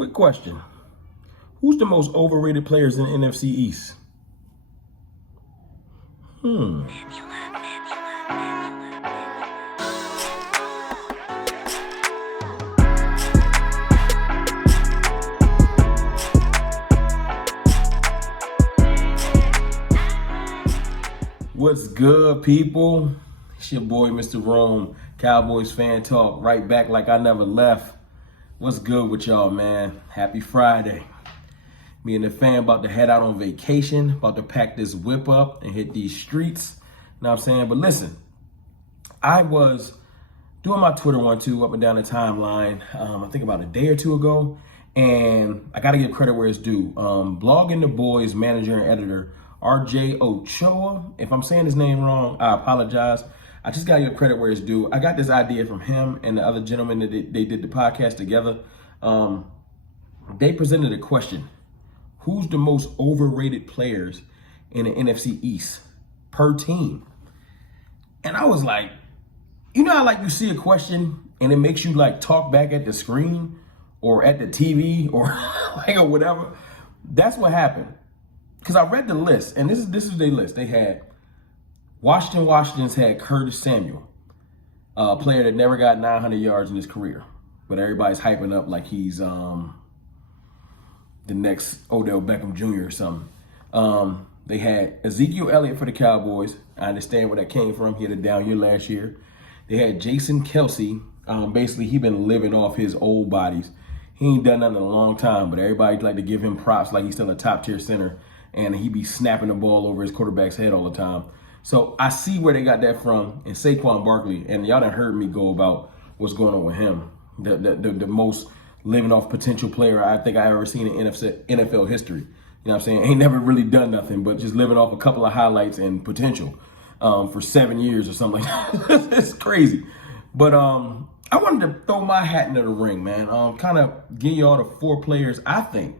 Quick question. Who's the most overrated players in the NFC East? What's good, people? It's your boy, Mr. Rome, Cowboys Fan Talk, right back like I never left. What's good with y'all, man? Happy Friday. Me and the fam about to head out on vacation, about to pack this whip up and hit these streets. You know what I'm saying? But listen, I was doing my Twitter 1-2 up and down the timeline, I think about a day or two ago, and I got to give credit where it's due. Blogging the Boys manager and editor, RJ Ochoa. If I'm saying his name wrong, I apologize. I just got to give credit where it's due. I got this idea from him and the other gentleman that they did the podcast together. They presented a question. Who's the most overrated players in the NFC East per team? And I was like, you know how like you see a question and it makes you like talk back at the screen or at the TV or like or whatever? That's what happened. Because I read the list, and this is their list. They had Washington's had Curtis Samuel, a player that never got 900 yards in his career, but everybody's hyping up like he's the next Odell Beckham Jr. or something. They had Ezekiel Elliott for the Cowboys. I understand where that came from. He had a down year last year. They had Jason Kelsey. Basically, he been living off his old bodies. He ain't done nothing in a long time, but everybody like to give him props like he's still a top-tier center. And he be snapping the ball over his quarterback's head all the time. So I see where they got that from. And Saquon Barkley, and y'all done heard me go about what's going on with him. The most living off potential player I think I ever seen in NFL history. You know what I'm saying? Ain't never really done nothing, but just living off a couple of highlights and potential for 7 years or something like that. It's crazy. But I wanted to throw my hat into the ring, man. Kind of give y'all the 4 players I think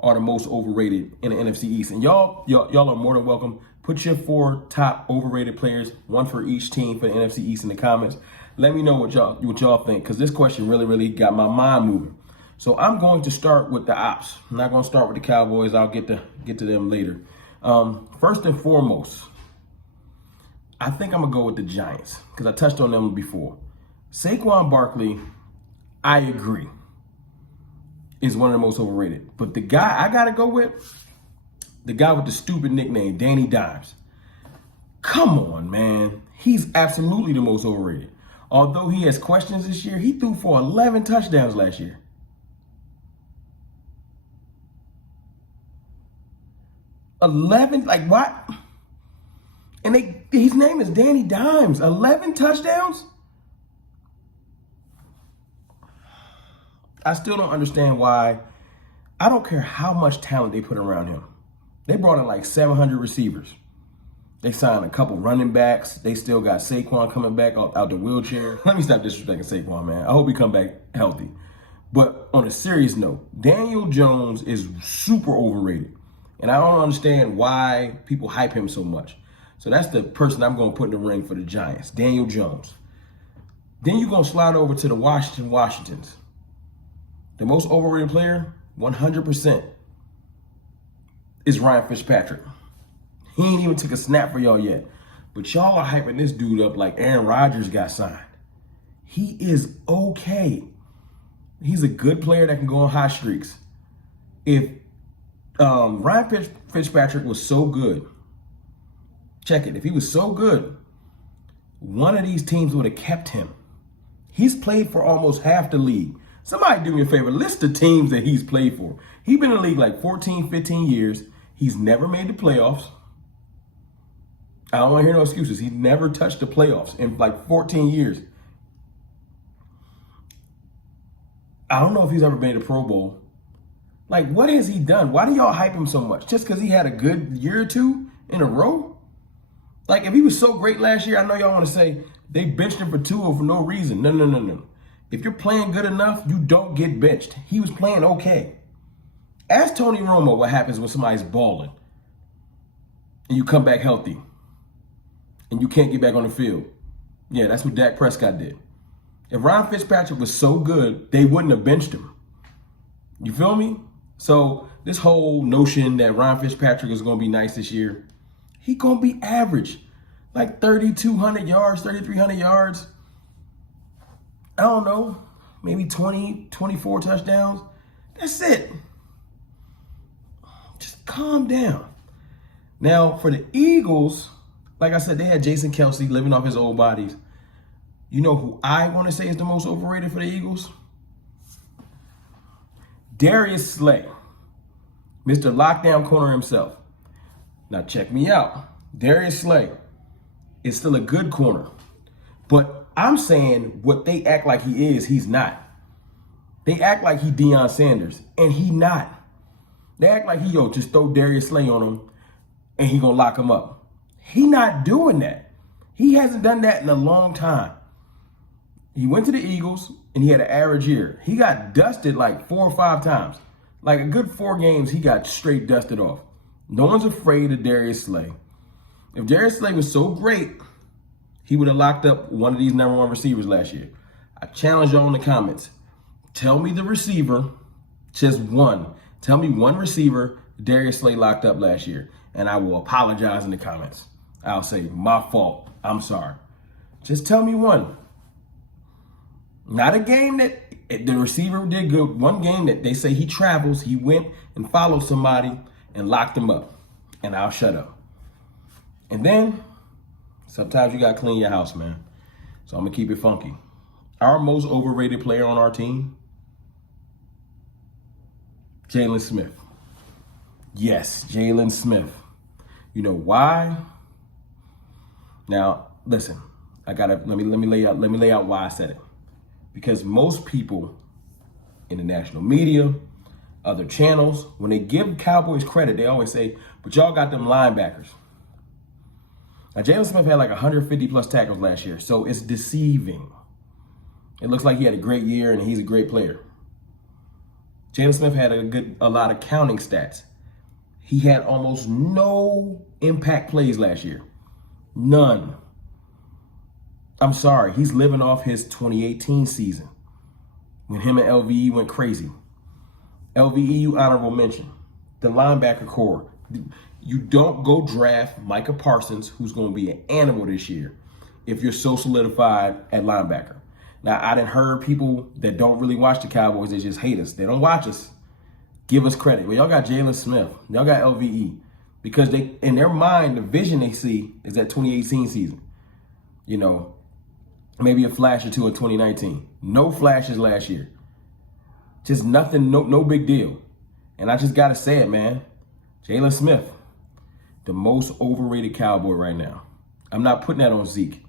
are the most overrated in the NFC East. And y'all are more than welcome. Put your 4 top overrated players, one for each team for the NFC East in the comments. Let me know what y'all think, because this question really got my mind moving. So I'm going to start with the ops. I'm not going to start with the Cowboys. I'll get to them later. First and foremost, I think I'm going to go with the Giants, because I touched on them before. Saquon Barkley, I agree, is one of the most overrated. But the guy I got to go with, the guy with the stupid nickname, Danny Dimes. Come on, man. He's absolutely the most overrated. Although he has questions this year, he threw for 11 touchdowns last year. 11? Like what? And his name is Danny Dimes. 11 touchdowns? I still don't understand why. I don't care how much talent they put around him. They brought in like 700 receivers. They signed a couple running backs. They still got Saquon coming back out the wheelchair. Let me stop disrespecting Saquon, man. I hope he come back healthy. But on a serious note, Daniel Jones is super overrated. And I don't understand why people hype him so much. So that's the person I'm going to put in the ring for the Giants, Daniel Jones. Then you're going to slide over to the Washingtons. The most overrated player, 100%, is Ryan Fitzpatrick. He ain't even took a snap for y'all yet. But y'all are hyping this dude up like Aaron Rodgers got signed. He is okay. He's a good player that can go on hot streaks. If Ryan Fitzpatrick was so good, check it, if he was so good, one of these teams would have kept him. He's played for almost half the league. Somebody do me a favor, list the teams that he's played for. He's been in the league like 14, 15 years. He's never made the playoffs. I don't want to hear no excuses. He's never touched the playoffs in like 14 years. I don't know if he's ever made a Pro Bowl. Like, what has he done? Why do y'all hype him so much? Just because he had a good year or two in a row? Like, if he was so great last year, I know y'all want to say they benched him for Tua for no reason. No. If you're playing good enough, you don't get benched. He was playing okay. Ask Tony Romo what happens when somebody's balling and you come back healthy and you can't get back on the field. Yeah, that's what Dak Prescott did. If Ryan Fitzpatrick was so good, they wouldn't have benched him. You feel me? So this whole notion that Ryan Fitzpatrick is going to be nice this year, he going to be average. Like 3,200 yards, 3,300 yards. I don't know, maybe 20, 24 touchdowns. That's it. Just calm down. Now, for the Eagles, like I said, they had Jason Kelce living off his old bodies. You know who I want to say is the most overrated for the Eagles? Darius Slay, Mr. Lockdown Corner himself. Now, check me out. Darius Slay is still a good corner. But I'm saying what they act like he is, he's not. They act like he Deion Sanders, and he not. They act like he, just throw Darius Slay on him, and he gonna lock him up. He not doing that. He hasn't done that in a long time. He went to the Eagles, and he had an average year. He got dusted like 4 or 5 times. Like a good 4 games, he got straight dusted off. No one's afraid of Darius Slay. If Darius Slay was so great, he would have locked up one of these #1 receivers last year. I challenge y'all in the comments. Tell me the receiver, just one. Tell me one receiver Darius Slay locked up last year, and I will apologize in the comments. I'll say, my fault. I'm sorry. Just tell me one. Not a game that the receiver did good. One game that they say he travels, he went and followed somebody and locked them up, and I'll shut up. And then, sometimes you got to clean your house, man. So I'm going to keep it funky. Our most overrated player on our team, Jalen Smith. Yes, Jalen Smith. You know why? Now, listen. Let me lay out why I said it. Because most people in the national media, other channels, when they give Cowboys credit, they always say, but y'all got them linebackers. Now, Jalen Smith had like 150 plus tackles last year, so it's deceiving. It looks like he had a great year and he's a great player. Jalen Smith had a lot of counting stats. He had almost no impact plays last year. None. I'm sorry, he's living off his 2018 season when him and LVE went crazy. LVE, honorable mention. The linebacker core. You don't go draft Micah Parsons, who's going to be an animal this year, if you're so solidified at linebacker. Now, I done heard people that don't really watch the Cowboys, they just hate us. They don't watch us. Give us credit. Well, y'all got Jalen Smith. Y'all got LVE. Because they, in their mind, the vision they see is that 2018 season. You know, maybe a flash or two in 2019. No flashes last year. Just nothing, no big deal. And I just got to say it, man. Jalen Smith, the most overrated Cowboy right now. I'm not putting that on Zeke.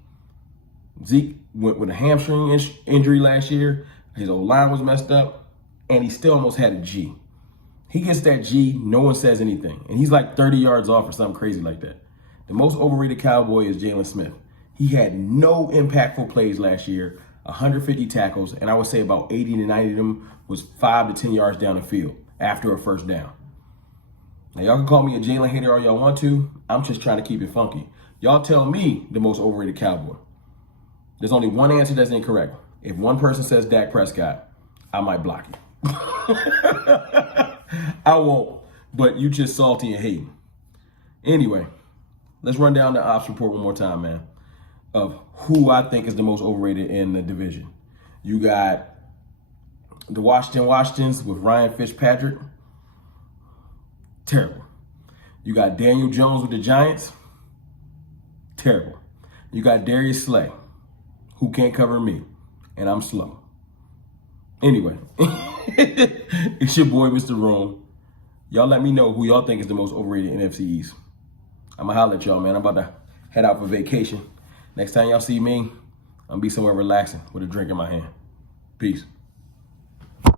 Zeke went with a hamstring injury last year. His O-line was messed up, and he still almost had a G. He gets that G, no one says anything. And he's like 30 yards off or something crazy like that. The most overrated Cowboy is Jalen Smith. He had no impactful plays last year, 150 tackles, and I would say about 80 to 90 of them was 5 to 10 yards down the field after a first down. Now, y'all can call me a Jalen hater all y'all want to. I'm just trying to keep it funky. Y'all tell me the most overrated Cowboy. There's only one answer that's incorrect. If one person says Dak Prescott, I might block you. I won't, but you just salty and hating. Anyway, let's run down the ops report one more time, man, of who I think is the most overrated in the division. You got the Washingtons with Ryan Fitzpatrick. Terrible. You got Daniel Jones with the Giants. Terrible. You got Darius Slay, who can't cover me, and I'm slow. Anyway, it's your boy, Mr. Rome. Y'all let me know who y'all think is the most overrated NFC East. I'm going to holler at y'all, man. I'm about to head out for vacation. Next time y'all see me, I'm going to be somewhere relaxing with a drink in my hand. Peace.